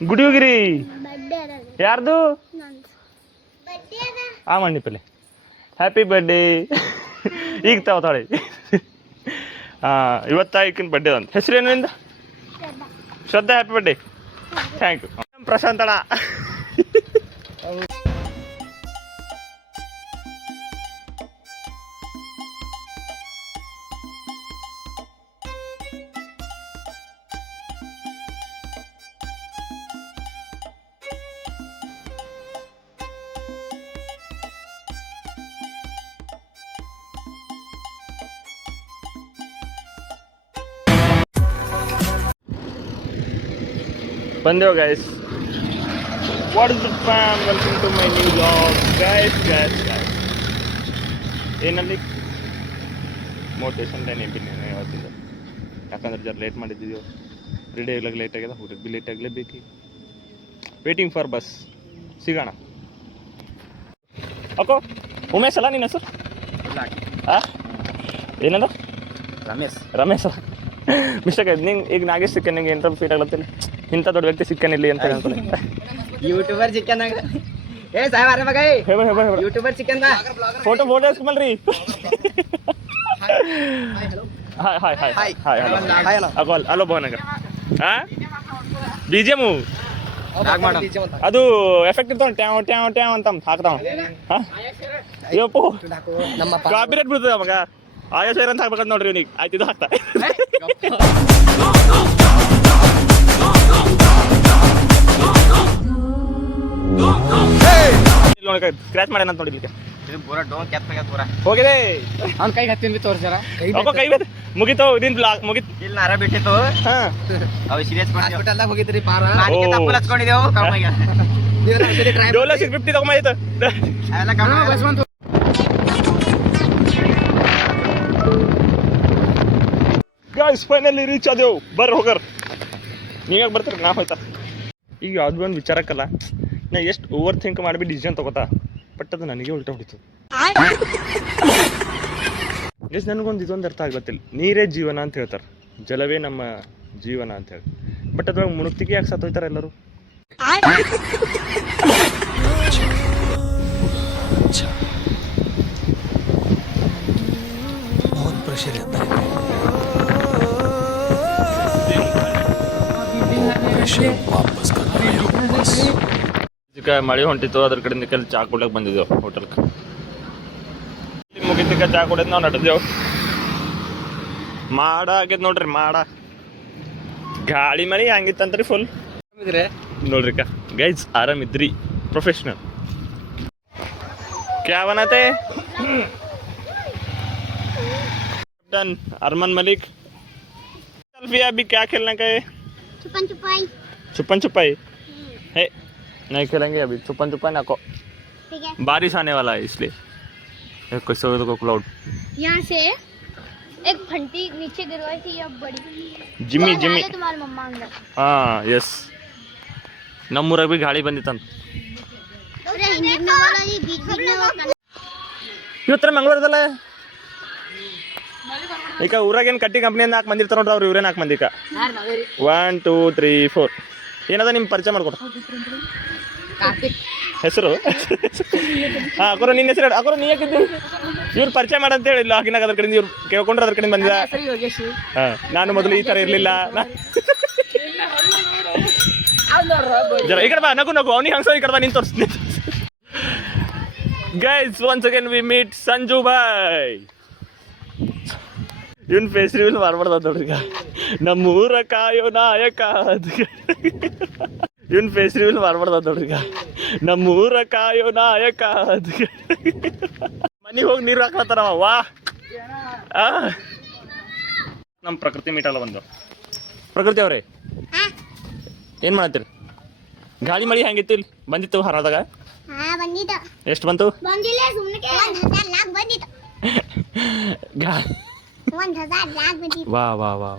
ಗುಡಿ ಹೋಗಿರಿ ಯಾರ್ದು ಆ ಮಣ್ಣಿಪ್ಪಲೆ ಹ್ಯಾಪಿ ಬರ್ಡೇ ಈಗ ತಾವತಾಳೆ ಇವತ್ತ ಈಕಿನ ಬರ್ಡೇ ಅಂತ ಹೆಸರೇನು ನಿಂದ Shraddha happy birthday thank you ಪ್ರಶಾಂತಣ ಬಂದೇವು guys what is the fam welcome to my new vlog guys ಏನಲ್ಲಿ ಮೋಟಿವೇಶನ್ ಲೈನ್ ಏನಿಲ್ಲ ಇವತ್ತಿಂದ ಯಾಕಂದ್ರೆ ಜರ ಲೇಟ್ ಮಾಡಿದ್ದೀವಿ ರೆಡಿ ಆಗ್ಲಾಗ ಲೇಟ್ ಆಗ್ಯದ ಹುಡುಗ ಬಿ ಲೇಟ್ ಆಗಲೇಬೇಕು ವೇಟಿಂಗ್ ಫಾರ್ ಬಸ್ ಸಿಗೋಣ ಅಕ್ಕೋ ಉಮೇಶ್ ಅಲ್ಲ ನಿನ್ನ ಹೆಸರು ಏನಂದ ರಮೇಶ್ ಮಿಸ್ಟೇಕ್ ಆಯ್ತು ನಿಂಗೆ ಈಗ ನಾಗೇಶ್ ಸಿಕ್ಕ ನಿಂಗೆ ಏನಾರ ಫೀಟ್ ಆಗ್ಲತ್ತಿಲ್ಲ ಇಂಥ ದೊಡ್ಡ ವ್ಯಕ್ತಿ ಸಿಕ್ಕನಿಲ್ಲ ಅಂತ ಹೇಳ್ತಾರೆ ಯೂಟ್ಯೂಬರ್ ಚಿಕನ್ ಏ ಸಾಹೇಬ್ ಮಗ ಯೂಟ್ಯೂಬರ್ ಚಿಕನ್ ಫೋಟೋ ಹಾಸ್ಕೊಂಬಲ್ರಿ hi hi hi hi hi hello hello Bhavnagar BGM ಅದು ಎಫೆಕ್ಟ್ ಇರ್ತಾವ ಟ್ಯಾವ್ ಟ್ಯಾವ್ ಟ್ಯಾವ್ ಅಂತ ಹಾಕ್ತಾವ ಅಯ್ಯಪ್ಪು ಕಾಪಿರೇಟ್ ಬಿಡ್ತದ ಮಗ ಆಯಾ ಸೇರ್ ಅಂತ ಹಾಕ್ಬೇಕಂತ ನೋಡ್ರಿ ಇವನಿಗೆ ಆಯ್ತು ಇದು ಹಾಕ್ತಾ ಸ್ಕ್ರಾಚ್ ಮಾಡ್ಯಾನ ಅಂತ ನೋಡಿದ್ಲಿಕ್ಕೆ ಹೋಗಿದೆ ಅವ್ನ ಕೈ ಹತ್ತೀನಿ ತೋರ್ಸಾರ ಕೈ ಮುಗಿತು ಇದೀನ್ ಬ್ಲಾಕ್ ಮುಗಿತು ಇಲ್ಲಿ ನರ ಬಿಟ್ಟಿತ್ತು ಅವು ಸೀರಿಯಸ್ ಹಾಸ್ಪಿಟಲ್ದಾಗ ಹೋಗಿದ್ರಿ ಪಾರ ತಪ್ಪು ಹಚ್ಕೊಂಡಿದ್ದೆವು ಡೋಲೋ 650 ತಗೊಂಬಾಯ್ತು ಅವೆಲ್ಲ ಕಮ್ಮಿ ಬಸ್ವಂತ ಗೈಸ್ ಫೈನಲಿ ರೀಚ್ ಆದೆವು ಬರ್ರಿ ಹೋಗರ್ ನೀವ್ಯಾಕೆ ಬರ್ತೀರಿ ನಾ ಹೋಯ್ತಾ ಈಗ ಯಾವ್ದು ಒಂದು ವಿಚಾರಕ್ಕಲ್ಲ ನಾ ಎಷ್ಟು ಓವರ್ ಥಿಂಕ್ ಮಾಡಿಬಿಟ್ಟು ಡಿಸಿಷನ್ ತಗೋತಾ ಬಟ್ ಅದು ನನಗೆ ಉಲ್ಟಾ ಹೊಡಿತು ಎಷ್ಟು ನನಗೊಂದು ಇದೊಂದು ಅರ್ಥ ಆಗ್ಲತ್ತಿಲ್ಲ ನೀರೇ ಜೀವನ ಅಂತ ಹೇಳ್ತಾರೆ ಜಲವೇ ನಮ್ಮ ಜೀವನ ಅಂತ ಹೇಳಿ ಬಟ್ ಅದ್ರಾಗ ಮುಣುಕ್ತಿಗೆ ಯಾಕೆ ಸತ್ತೋಯ್ತಾರೆ ಎಲ್ಲರೂ ಮಳೆ ಹೊಂಟಿತ್ತು ಅದ್ರ ಕಡೆಯಿಂದ ಕೆಲ ಚಾ ಕುಡ್ಲಕ್ಕೆ ಬಂದಿದ್ದೆವು ಹೋಟೆಲ್ಗೆ ಮುಗಿತಿಕ ಚಾ ಕುಡಿದ್ ನಾವು ನಡೆದೇವು ಮಾಡ ಆಗೈತೆ ನೋಡ್ರಿ ಮಾಡ ಗಾಳಿ ಮಳೆ ಹಂಗಿತ್ತಂತ್ರಿ ಫುಲ್ ನೋಡ್ರಿಕ ಗೈಸ್ ಆರಾಮಿದ್ರಿ ಪ್ರೊಫೆಷನಲ್ क्या बनाते डन अरमान मलिक सेल्फी अभी क्या खेलने का है छुपन छुपाई है नहीं खेलेंगे अभी छुपन छुपाई ना को बारिश आने वाला है इसलिए कैसे हो तो क्लाउड यहाँ से एक घंटी नीचे गिरवाई थी अब बड़ी जिम्मी जिम्मी तुम्हारी मम्मा अंदर हाँ यस नಮ್ಮೂರಾಗ भी ಗಾಳಿ ಬಂದಿತ್ತಂತ ಇವತ್ತರ ಮಂಗಳೂರದಲ್ಲ ಈಗ ಊರಾಗೇನು ಕಟ್ಟಿ ಕಂಪ್ನಿಯಿಂದ ನಾಲ್ಕು ಮಂದಿ ಇರ್ತಾರೆ ನೋಡ್ರಿ ಅವ್ರು ಇವರೇ 4 ಮಂದಿ 1 2 3 4 ಏನದ ನಿಮ್ಮ ಪರಿಚಯ ಮಾಡ್ಕೊಡ್ರಿ ಹೆಸರು ಹಾಂ ಅಕ್ಕೋರ ನಿನ್ನ ಹೆಸರು ಅಕ್ಕೋರ ನೀ ಯಾಕಿದ್ದಿ ಇವ್ರು ಪರಿಚಯ ಮಾಡಂತ ಹೇಳಿಲ್ಲ ಆಗಿನಾಗ ಅದ್ರ ಕಡೆಯಿಂದ ಇವ್ರು ಕೇಳ್ಕೊಂಡ್ರೆ ಅದ್ರ ಕಡೆಯಿಂದ ಬಂದಿದ್ದ ಹಾಂ ನಾನು ಮೊದಲು ಈ ಥರ ಇರಲಿಲ್ಲ ಜರ ಈ ಕಡೆ ಬಾ ನಗು ನಗು ಅವನಿಗೆ ಹಂಗಸ ಈ ಕಡೆ ಬಾ ನೀನು ತೋರಿಸ್ತೀನಿ guys once again we meet Sanju boy ಇವನ್ ಫೇಸ್ ರಿವೀಲ್ ಮಾಡ್ಬಾರ್ದ ನೋಡ್ರಿ ಈಗ ನಮ್ಮೂರ ಕಾಯೋ ನಾಯಕ ಇವನ್ ಫೇಸ್ ರಿವೀಲ್ ಮಾಡ್ಬಾರ್ದ ನೋಡ್ರಿ ಈಗ ನಮ್ಮೂರ ಕಾಯೋ ನಾಯಕ ಮನೆಗೆ ಹೋಗಿ ನೀರು ಹಾಕ್ಲತ್ತಾರ ವಾ ನಮ್ಮ ಪ್ರಕೃತಿ ಮೀಟಲ್ಲ ಬಂದು ಪ್ರಕೃತಿ ಅವ್ರೆ ಏನು ಮಾಡತ್ತೀರಿ ಗಾಳಿ ಮಳಿ ಹೆಂಗಿತ್ತು ಇಲ್ಲಿ ಬಂದಿತ್ತು ಹರದಾಗ ಎಷ್ಟು ಬಂತು ವಾ ವಾ ವಾ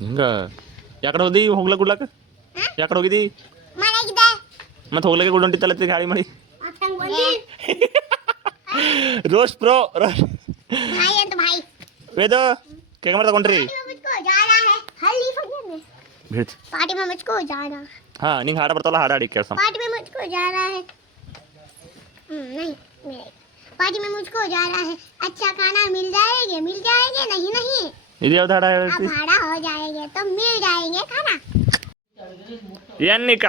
ಹಿಂಗ ಯಾಕಡೆ ಹೋದಿ ಹೋಗ್ಲಕ್ ಗುಡ್ಲಕ್ಕ ಯಾಕಡೆ ಹೋಗಿದಿ ಮತ್ತೆ ಹೋಗ್ಲಕ್ಕೆ ಗುಡ್ ಹೊಂಟಿತ್ತಲ್ಲ ಗಾಳಿ ಮಳಿ ರೋಸ್ ಪ್ರೋ ವೇದ ಕ್ಯಾಮರಾ ತಗೊಂಡ್ರಿ भेज पार्टी में मुझको जाना हाँ निंಗೆ हाड़ बर्तावಲ್ಲ हाड़ हाಡಿ ಕೆಲಸ पार्टी में मुझको जाना है नहीं नहीं पार्टी में मुझको जाना है अच्छा खाना मिल जाएंगे नहीं नहीं ಇದು ಯಾವ್ದು ಹಾಡ अब ಹೇಳ್ತಿ भाड़ा हो जाएंगे तो मिल जाएंगे खाना ಎನ್ನಿಕ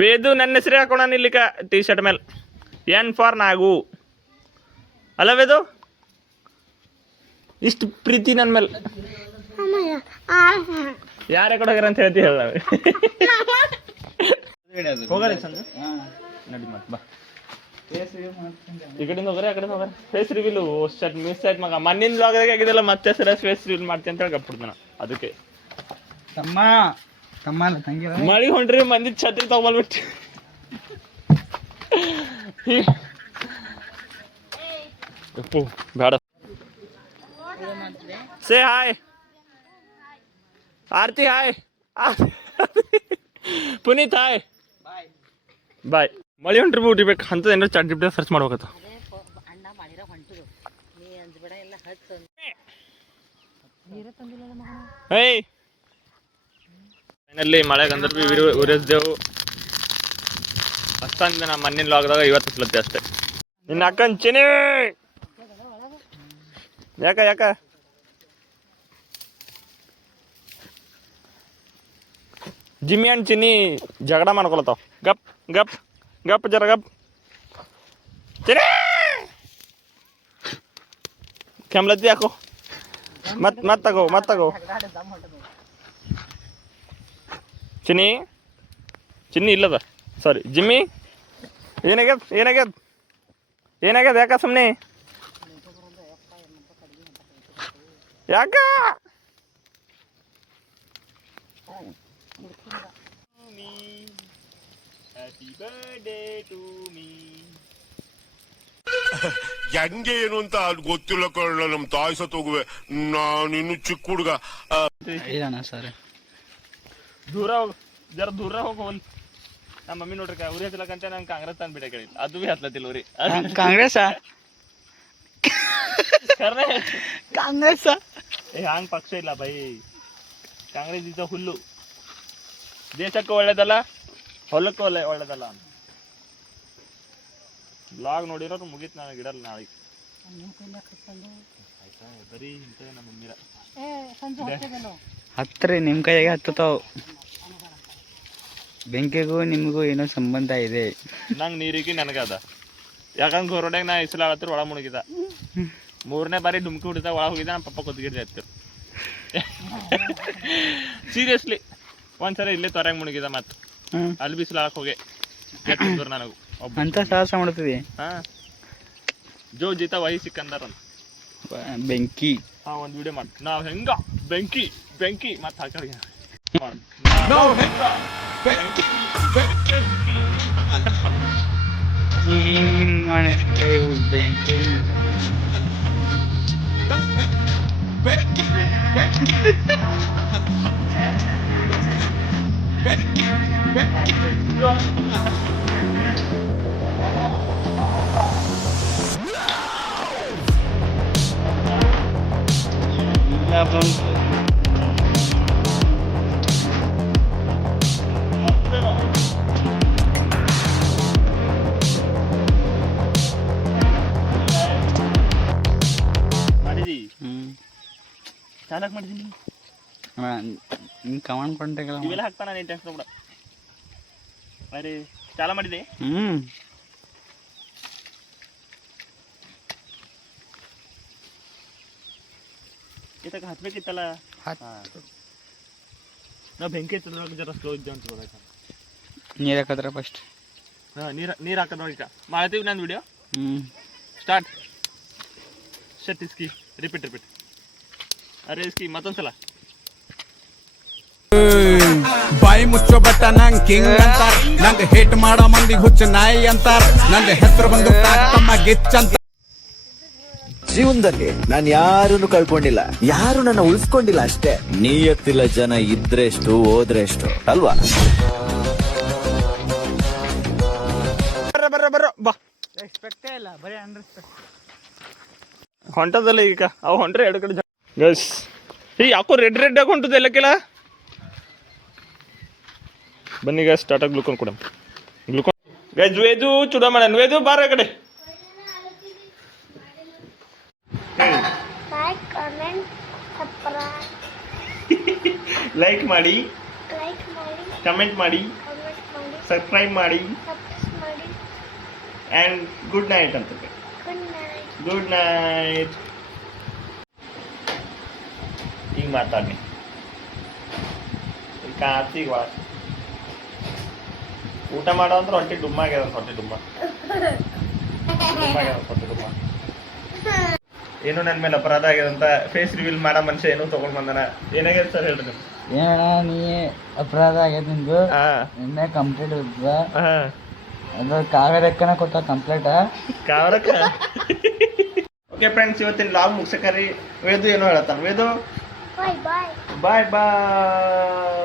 ವೇದು ನನ್ನ ಹೆಸರೇ ಹಾಕೋಣ ನಿಲ್ಲಿಕ ಟಿ ಶರ್ಟ್ ಮೇಲೆ ಎನ್ ಫಾರ್ ನಾಗು ಅಲ್ಲ ವೇದು ಇಷ್ಟು ಪ್ರೀತಿ ನನ್ನ ಮೇಲೆ ಯಾರ ಕಡೆ ಹೋಗ್ಯಾರ ಅಂತ ಹೇಳ್ತಿ ಹೇಳ ಹೋಗಾರೆ ಚಂದ ನಡಿ ಮತ್ತೆ ಬಾ ಈ ಕಡೆಯಿಂದ ಹೋಗ್ರೆ ಆ ಕಡೆ ಹೋಗ್ರೆ ಫೇಸ್ ರಿವೀಲು ಶರ್ಟ್ ಮಿಸ್ ಆಯ್ತು ಮಗ ಮಣ್ಣಿನ ಲಾಗದಾಗ ಆಗಿದೆಲ್ಲ ಮತ್ತೆ ಸರ ಫೇಸ್ ರಿವೀಲ್ ಮಾಡ್ತೀನಿ ಅಂತ ಹೇಳಿ ಕಪ್ಪಿಡ್ತಾನ ಅದಕ್ಕೆ ತಮ್ಮ ತಂಗಿ ಮಳಿ ಹೊಂಟ್ರಿ ಮಂದಿ ಛತ್ರಿ ತಗೊಂಡ್ಬಿಟ್ಟು ಬೇಡ ಸೇ ಹಾಯ್ ಆರ್ತಿ ಹಾಯ್ ಪುನೀತ್ ಹಾಯ್ ಬಾಯ್ ಮಳಿ ಹೊಂಟ್ರಿ ಬಿಟ್ಟಿಬೇಕು ಅಂತದ ಏನಾರು ಚಾಟ್ ಜಿಪ್ಟ ಸರ್ಚ್ ಮಾಡ್ಬೇಕತ್ತ ಏಯ್ ಫೈನಲಿ ಮಳೆಗೆ ಅಂದ್ರೆ ಭೀ ಉರಿಸ್ದೆವು ಅಷ್ಟಂದ ನಮ್ಮ ಮಣ್ಣಿನ ಲಾಗದಾಗ 50 ಸಲತ್ತೆ ಅಷ್ಟೇ ನಿನ್ನ ಅಕ್ಕನ್ ಚಿನಿ ಯಾಕ ಜಿಮ್ಮಿ ಅಂಡ್ ಚಿನ್ನಿ ಜಗಳ ಮಾಡ್ಕೊಳತಾವ ಗಪ್ ಗಪ್ ಗಪ್ ಜರ ಗಪ್ ಚಿನಿ ಕೆಮ್ಲತ್ತಿ ಯಾಕೋ ಮತ್ ತಗೋ ಚಿನ್ನಿ ಇಲ್ಲದ ಸಾರಿ ಜಿಮ್ಮಿ ಏನಾಗ್ಯದ ಯಾಕ ಸುಮ್ಮನೆ ಯಾಕ ಹ್ಯಾಪಿ ಬರ್ಡೇ ಟು ಮೀ ಹೆಂಗೆ ಏನು ಅಂತ ಗೊತ್ತಿಲ್ಲ ಕಳ್ಳ ನಮ್ ತಾಯಿ ಸತ್ತೋಗುವೆ ನಾನಿನ್ನು ಚಿಕ್ಕ ಹುಡುಗ ಸರ್ ದೂರ ಹೋಗು ಜರ ದೂರ ಹೋಗು ಒಂದು ನಮ್ಮ ಮಮ್ಮಿ ನೋಡ್ರಿ ಉರಿ ಹಚ್ಚಲಕ್ಕಂತ ನಂಗೆ ಕಾಂಗ್ರೆಸ್ ತಂದು ಬಿಡ ಕೇಳಿ ಅದು ಭೀ ಹತ್ಲತ್ತಿಲ್ಲ ಉರಿ ಕಾಂಗ್ರೆಸ್ ಕಾಂಗ್ರೆಸ್ ಹಂಗೆ ಪಕ್ಷ ಇಲ್ಲ ಬೈ ಕಾಂಗ್ರೆಸ್ ಇದ್ದ ಹುಲ್ಲು ದೇಶಕ್ಕೆ ಒಳ್ಳೇದಲ್ಲ ಹೊಲಕ್ಕೆ ಒಳ್ಳೇದಲ್ಲ ಅಂತ ಬ್ಲಾಗ್ ನೋಡಿರೋರು ಮುಗೀತು ನನಗೆ ಇಡಲ್ಲ ನಾಳೆ ಬರೀ ಇಂಥ ನಮ್ಮ ಮಮ್ಮಿರ ಹತ್ರಿ ನಿಮ್ಮ ಕೈಯಾಗೆ ಹತ್ತತಾವ ಬೆಂಕಿಗೂ ನಿಮಗೂ ಏನೋ ಸಂಬಂಧ ಇದೆ ನಂಗೆ ನೀರಿಗೆ ನನಗೆ ಅದ ಯಾಕಂದ್ರೆ ಗೋರೋಡ್ಯಾಗ ನಾ ಇಸಲಾಗತ್ತಿರ ಒಳ ಮುಳುಗಿದ 3ನೇ ಬಾರಿ ಡುಮ್ಕಿ ಹೊಡಿದ ಒಳ ಹೋಗಿದ್ದ ನಮ್ಮ ಪಪ್ಪ ಕೊದ್ಗಿಡ್ದೆ ಹತ್ತಿರ ಸೀರಿಯಸ್ಲಿ ಒಂದ್ಸರಿ ಇಲ್ಲೇ ತೊರೆಯಾಗ ಮುಳುಗಿದ ಮತ್ತು ಅಲ್ಲಿ ಬಿಸಿಲಾಳಕ್ಕೆ ಹೋಗಿ ನನಗೂ ಅಂತ ಸಾಹಸ ಮಾಡ್ತೀವಿ ಹಾ ಜೋ ಜೀತ ವಹಿ ಸಿಕ್ಕಂದಾರ ಬೆಂಕಿ ಹಾ ಒಂದು ವಿಡಿಯೋ ಮಾಡಿ ನಾವು ಹೆಂಗ ಬೆಂಕಿ ಮತ್ತೆ ಹಾಕಿ ಮಾಡಿದಿ ಚಾಲಕ್ ಮಾಡಿದ್ದೀನಿ ಹಿಂಗೆ ಕಮಾಂಡ್ ಕೊಂಡ್ರೆ ಇವೆಲ್ಲ ಹಾಕ್ತಾನ ನೀನು ಟೆನ್ಷನ್ ಕೂಡ ಅರೆ ಚಾಲ ಮಾಡಿದೆ ಇದಕ್ಕೆ ಹತ್ಬೇಕಿತ್ತಲ್ಲ ನಾವು ಬೆಂಕಿ ಹಚ್ಚಿದಾಗ ಜರ ಸ್ಲೋ ಇದ್ದೆ ಅಂತ ಗೊತ್ತಾಯ್ತು ನೀರು ಹಾಕಿದ್ರೆ ಫಸ್ಟ್ ಹಾಂ ನೀರು ಹಾಕೋದು ನೋಡಿ ಈಗ ಮಾಡ್ತೀವಿ ನಾನು ವಿಡಿಯೋ ಸ್ಟಾರ್ಟ್ ಶಟ್ ಇಸ್ಕಿ ರಿಪೀಟ್ ಅರೆ ಇಸ್ಕಿ ಮತ್ತೊಂದ್ಸಲ ಬಾಯಿ ಮುಚ್ಚೋ ಬಟ್ಟ ನಂಗೆ ಕಿಂಗ್ ಅಂತಾರ ನಂಗೆ ಹೇಟ್ ಮಾಡೋ ಮಂದಿಗೆ ಹುಚ್ಚ ನಾಯಿ ಅಂತಾರ ನಂಗೆ ಹೆಸರು ಬಂದು ತಮ್ಮ ಗಿಚ್ಚಂತ ಜೀವನದಲ್ಲಿ ನಾನು ಯಾರನ್ನು ಕಳ್ಕೊಂಡಿಲ್ಲ ಯಾರು ನನ್ನ ಉಳಿಸ್ಕೊಂಡಿಲ್ಲ ಅಷ್ಟೇ ನಿಯತ್ತಿಲ್ಲ ಜನ ಇದ್ರೆಷ್ಟು ಹೋದ್ರೆಷ್ಟು ಅಲ್ವಾ ಬರ್ರ ಬಾ ರೆಸ್ಪೆಕ್ಟೇ ಇಲ್ಲ ಬರೀ ಅನ್ರೆಸ್ಪೆಕ್ಟ್ ಹೊಂಟದಲ್ಲ ಈಗ ಅವು ಹೊಂಟ್ರೆ ಎರಡು ಕಡೆ ಗಸ್ ಈ ಯಾಕೋ ರೆಡ್ ಆಗಿ ಹೊಂಟದ ಎಲ್ಲ ಕೆಲ ಬನ್ನಿ ಈಗ ಸ್ಟಾರ್ಟಾಗಿ ಗ್ಲೂಕೋನ್ ಕೊಡಮ್ ಗ್ಲೂಕೋನ್ ಗೈಸ್ ವೇದು ಚೂಡ ಮಾಡೋಣ ವೇದು ಬಾರ ಆ ಕಡೆ लाइक कमेंट सब्सक्राइब ಲೈಕ್ ಮಾಡಿ लाइक ಮಾಡಿ ಕಮೆಂಟ್ ಮಾಡಿ ಕಮೆಂಟ್ ಮಾಡಿ ಸಬ್ಸ್ಕ್ರೈಬ್ ಮಾಡಿ ಸಬ್ಸ್ಕ್ರೈಬ್ ಮಾಡಿ ಆ್ಯಂಡ್ ಗುಡ್ ನೈಟ್ ಅಂತ ಗುಡ್ ನೈಟ್ ಗುಡ್ ನೈಟ್ ಈಗ ಮಾತಾಡಿ ಈಗ ಕಾರ್ತಿಕ್ ವಾ ಊಟ ಮಾಡೋ ಅಂದ್ರೆ ಹೊಟ್ಟೆ ಡುಮ್ಮ ಆಗ್ಯದ ಹೊಟ್ಟೆ ಡುಮ್ಮ ಆಗ್ಯದ ಹೊಟ್ಟೆ ಡುಮ್ಮ ಏನು ನನ್ನ ಮೇಲೆ ಅಪರಾಧ ಆಗ್ಯದಂತ ಫೇಸ್ ರಿವೀಲ್ ಮಾಡೋ ಮನುಷ್ಯ ಏನೋ ತಗೊಂಡ್ ಬಂದಾನ ಏನಾಗ್ಯದ ಸರ್ ಹೇಳ್ರಿ ನೀವು ಏನಣ್ಣ ನೀ ಅಪರಾಧ ಆಗೈತೆ ನಿಂದು ಹಾಂ ನಿನ್ನೆ ಕಂಪ್ಲೇಂಟ್ ಇರ್ತದ ಹಾಂ ಅದು ಕಾವೇರಕ್ಕನ ಕೊಟ್ಟ ಕಂಪ್ಲೇಂಟ ಕಾವ್ರಕ್ಕ ಓಕೆ ಫ್ರೆಂಡ್ಸ್ ಇವತ್ತಿನ ಲಾಗ್ ಮುಗ್ಸಕರಿ ವೇದು ಏನೋ ಹೇಳತ್ತಾನ ವೇದು ಬಾಯ್ ಬಾಯ್ ಬಾಯ್ ಬಾಯ್